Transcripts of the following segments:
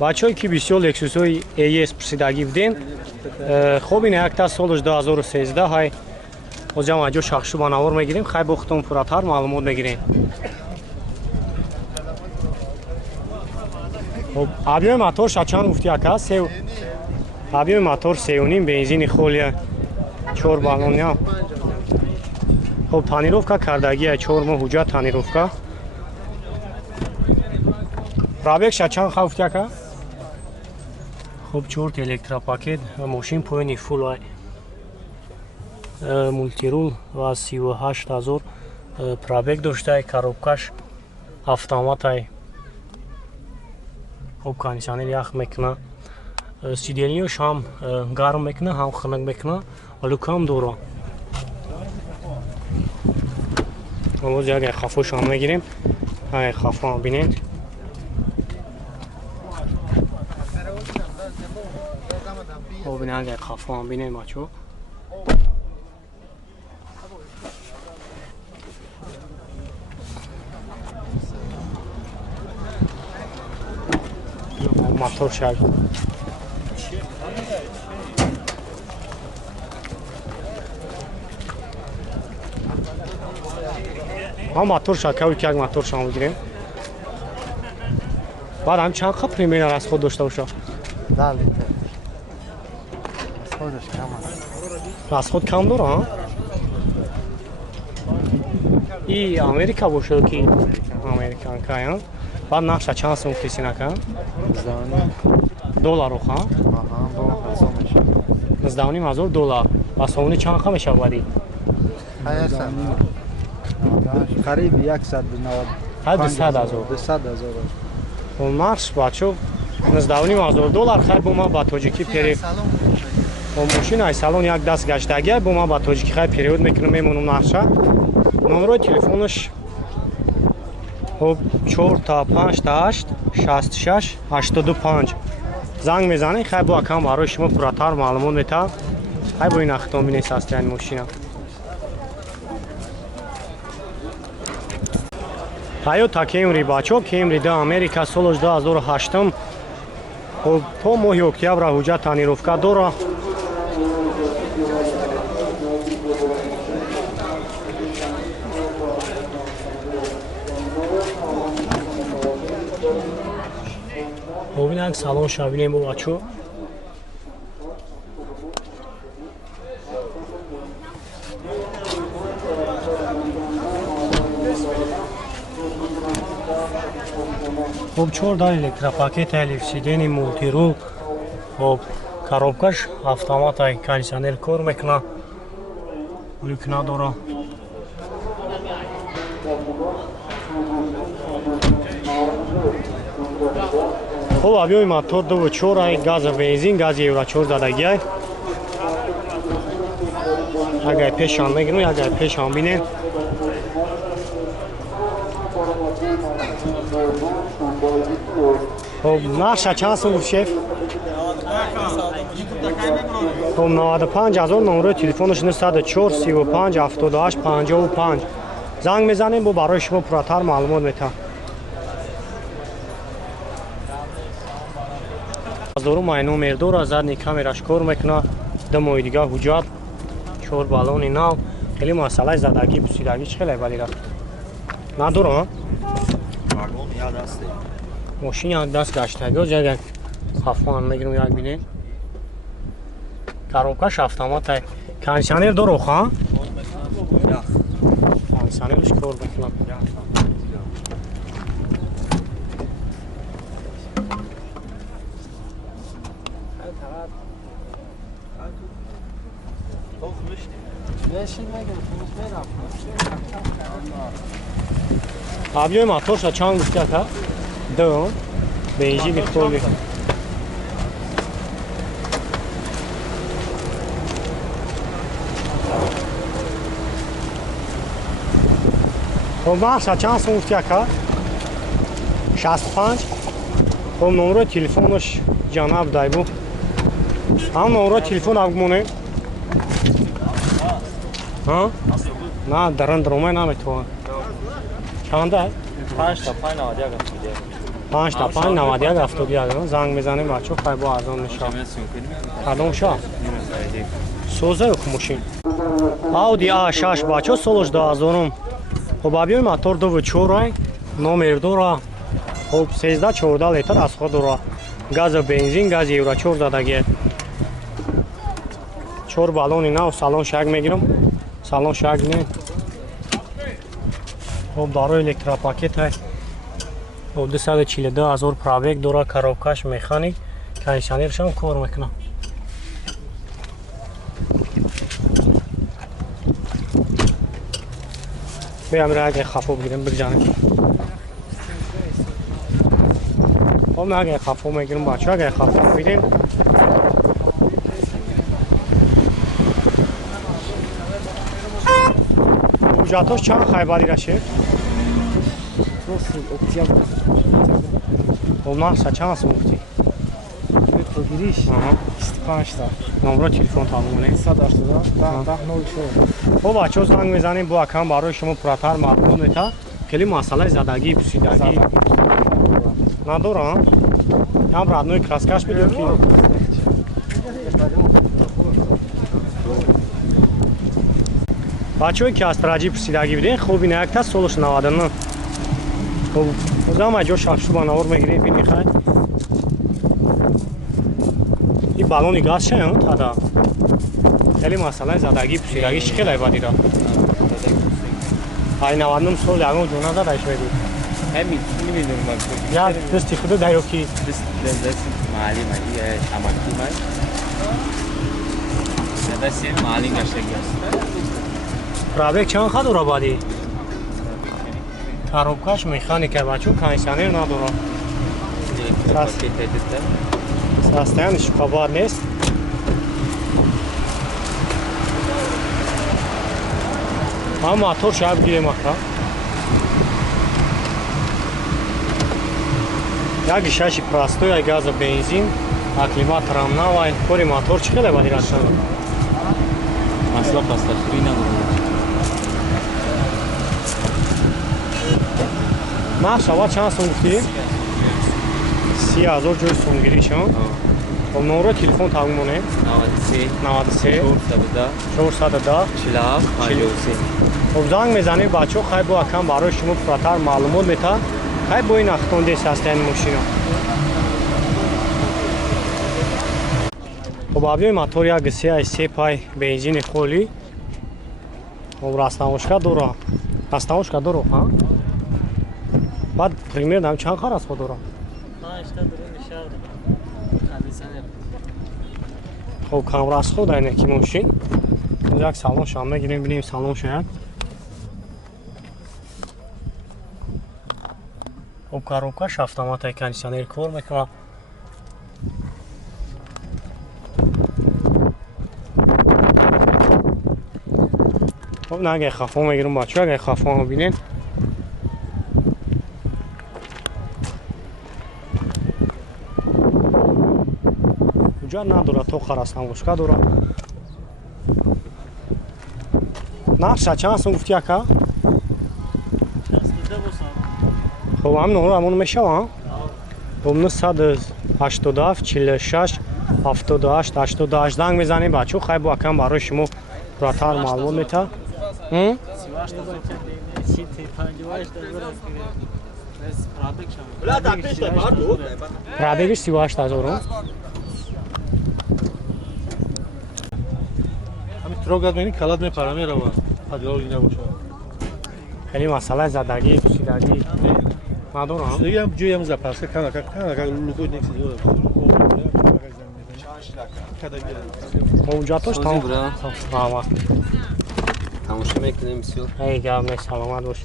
بچه‌ای که بسیار لکسوس‌های AS پرسیدگی بودین خب این یک تا سالش 2013 های از جمع شخصی بانوار میگیریم خیلی بختون فراتر معلومات میگیریم. خب ابیوم موتور چند گفتی اکا سه ابیوم موتور 3.5 بنزین خالی 4 بالون یا خب تانیروفکا کردگی 4 ماه حجت تانیروفکا پرابگ چند گفتی اکا خب 4 الکترا پاکت ماشین پوینی فول های مولتی رول و 38000 پرابگ داشته کاروبکاش автомат های خب کاندیشنر یخ میکنه سیدیلیوش هم گرم میکنه هم خنک میکنه لوک هم دوره باز یک خفوش هم میگیریم های خفو هم بینید خب این یک خفو هم بینید ماچو موتور شد ما موتور شد که یک موتور شما بگیریم بعد هم چند خب پریمیر از خود داشته باشه 10 لیتر از خودش کم است از خود کم داره ها ای امریکا باشه که امریکان که بعد نقشه چند سوم کسی نکن دلار رو خواهم $19,000 و سومونی چند خواهم میشه بودی؟ قریب 190 200,000 و مرش بچه $19,000 خیلی با ما با تاجیکی پری و ماشین های سالون یک دست گشتگی با ما با تاجیکی خیلی پریود میکنم میمونم نقشه نمره تلفونش 4 تا 5 تا 8 66 85 زنگ میزنید خیلی با کم برای شما فراتر معلومات میتم خیلی با این اختام بینید است این ماشین تویوتا کیمری بچه کیمری ده امریکا سالش 2008 و تا ماه اکتبر حجت تانیروفکا داره این یک سالون شبیه با بچه خب 4 دار الکترا پاکت LFCD مولتی رول خب коробкаш автомат ای کاندیشنر کار میکنه لیک نداره خب ابیوم موتور 2.4 ای گاز بنزین گاز یورو 4 زدگی ای اگر پیشان میگیرم اگر پیشان بینید خب نقشه چند سون گفت شیف؟ خب 95,000 نمره تلفنش 904 35 78 55 زنگ میزنیم با برای شما فراتر معلومات میتم از دورو مای نومر 2 را زدنی کامیراش کار میکنه دمای دیگه حجت 4 بالون ناو خیلی مسئله زدگی پوسیدگیش خیلی ولی رفت نداره ها؟ ماشین یک دست گشتگی و یک خفان میگیرم یک بینید коробкаш автомат ای کاندیشنر داره خواه؟ کاندیشنرش کار میکنم ابیوم موتور شد چند گفتی اکا؟ دو بنزین خالی خب بخشا چند سون گفتی اکا؟ 65 خب نمره تلفنش جانب دایبو هم نمره تلفن افگمونه ها؟ نه درن درومه نمیتوان چنده؟ 5 تا 5 نوادی اگر 5 تا 5 91 71 زنگ بزنیم بچه‌ها خیلی با ارزان میشه کدوم شاه سوزه یک ماشین Audi A6 بچه‌ها سالش 2000 خب ابیای موتور 2.4 номер дора خب 13 14 لیتر از خود داره گاز بنزین گاز یورو 4 دادگی 4 بالون نو سالن شاگ میگیرم سالن شاگ نه خب داره الکترا پاکت هست خب 242,000 پرابگ داره کاروکاش مکانیک کانdiشنرش هم کار میکنه بیام راگه خفو بگیرم بگذارم خب اگه خفو میگیرم بچه اگه خفو میگیریم اوجاتوش چند خیبری راشه؟ خب نه چند هست مفتی؟ تو گیریش 25 تا نمره تلفن تمومه 182 10 خب بچه زنگ میزنیم با اکم برای شما پراتر معلومات میده خیلی مسئله زدگی پوسیدگی ندارم هم رادنوی کراسکاش بدیم که بچه‌ای که از پراجی پوسیدگی بدین خوب این یک تا سولش 99 خب زمان جو شخصو با نور میگیریم ببین خیلی این بالونی گاز شه تا خیلی مسئله زدگی پوسیدگی خیلی بدی را های 99 سول یعنی جونا زدش بدی همین نمیدونم یا دستی خود دایو کی دست مالی شمالی مال دست مالی گشتگی است پرابگ چند خد رو بادی کاروکاش مکانیکه بچو کانdiشنر نداره ساستانش خبر نیست ما موتور شاید بگیریم اخرا یک شش پراستوی گاز بنزین اکلیماتور هم نوای کوری موتور چی خیلی بادی رسن اصلا پس تخری ندارم ما شما چند سوم گفتی؟ 30,000 جوی سومگیری شون خب نمره تلفن تمومونه 93 410 خب زنگ میزنیم بچه خیلی با اکم برای شما پراتر معلومات میده خیلی با این اختونده سستین ماشین خب ابیای موتور یک 3 پای بنزین خولی خب راستنوشکا داره راستنوشکا داره ها بعد پریمیر دام چند خار است با داره خب کامرا از خود اینه که ماشین یک سالن شام میگیریم ببینیم سالن شاید خب کاروکاش автомат کاندیشنر کار میکنه خب نه اگه خفا میگیرم بچه اگه خفا ها بینین اونجا نداره تو خرستن وشکا داره نقشه چند هستم گفتی اکا؟ خب هم نمره همون میشه ها؟ خب 987 46 78 88 زنگ میزنیم بچه خیلی با اکم برای شما پراتر معلومات میده پرابگش 38,000 Трогат мени калат мепара мерава. Падиол набоша. خیلی مسئله زدگی پوسیدگی ندارم Дига ам ҷоям запаска канака лугой некси дора. خب اونجا توش سوزی تمام برا. آوا تماشا میکنیم بسیار ای گام نه سلامت باش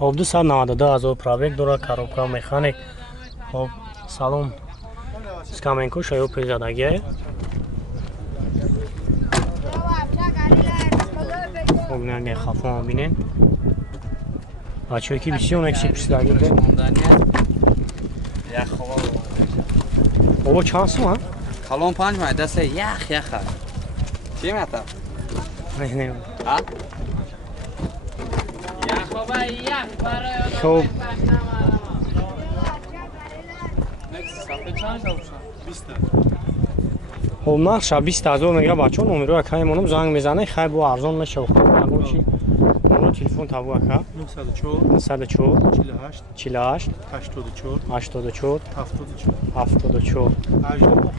خب 292,000 پرابگ داره کاروبکا مکانیک خب سلام سکامنکو شایو پیزادگی خب نه خفا بینین بچه‌ای که بسیار نکسی پوسیدگی بده یخ خواه بابا چند سو کلون 5 ماه دست یخ یخ چی میتا؟ نه ها؟ یخ بابا خب خب نقش 20000 میگه بچه ها نمره که همونم زنگ میزنه خیلی با ارزان میشه اگه چی نمره تلفن تابو که 904 904 48 48 84 84 74 74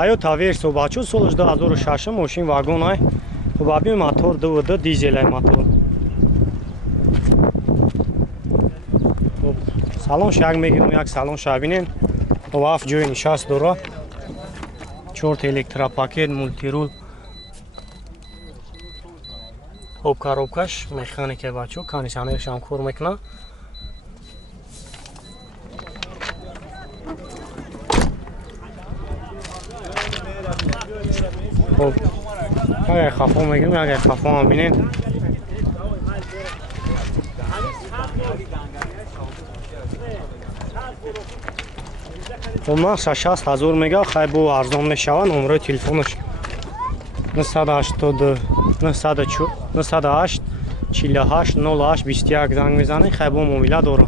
Toyota Verso бачо солш 2006 мошин вагон ай баби мотор д дизель ай мотор салон шаг мегирум як салон шабинен ваф ҷои нишаст дора 4 электропакет мультирул об коробкаш механика бачо кондиционерш ҳам кор мекунад خب اگر خفا میگیم اگر خفا هم بینین خب مخصوصا 60000 میگه خیلی با ارزان میشود نمره تلفنش 908 48 08 08 21 زنگ میزنه خیلی با موبیله داره